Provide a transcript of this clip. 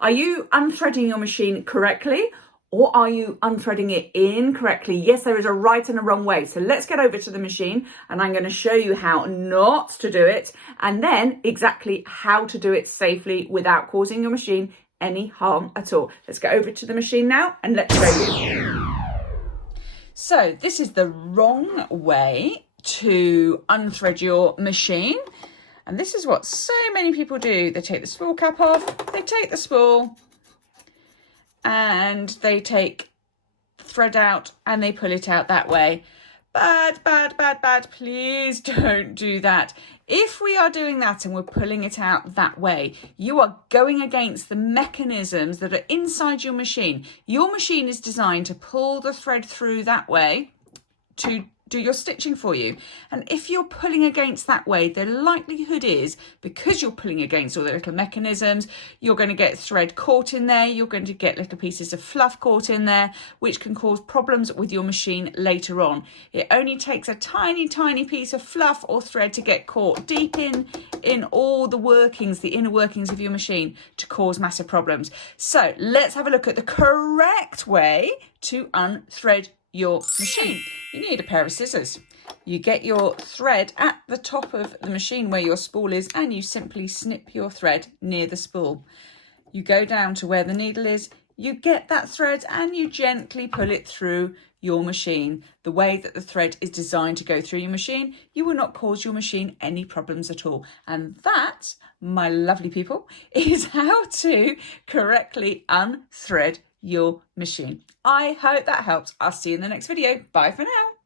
Are you unthreading your machine correctly? Or are you unthreading it incorrectly? Yes, there is a right and a wrong way. So let's get over to the machine and I'm going to show you how not to do it and then exactly how to do it safely without causing your machine any harm at all. Let's get over to the machine now and let's show you. So this is the wrong way to unthread your machine. And this is what so many people do. They take the spool cap off, they take the spool, and they take the thread out and they pull it out that way. Bad, bad, bad, bad. Please don't do that. If we are doing that and we're pulling it out that way, you are going against the mechanisms that are inside your machine. Your machine is designed to pull the thread through that way to do your stitching for you. And if you're pulling against that way, the likelihood is, because you're pulling against all the little mechanisms, you're going to get thread caught in there, you're going to get little pieces of fluff caught in there, which can cause problems with your machine later on. It only takes a tiny, tiny piece of fluff or thread to get caught deep in all the workings, the inner workings of your machine, to cause massive problems. So let's have a look at the correct way to unthread your machine. You need a pair of scissors. You get your thread at the top of the machine where your spool is and you simply snip your thread near the spool. You go down to where the needle is, you get that thread and you gently pull it through your machine. The way that the thread is designed to go through your machine, you will not cause your machine any problems at all. And that, my lovely people, is how to correctly unthread your machine. I hope that helps. I'll see you in the next video. Bye for now.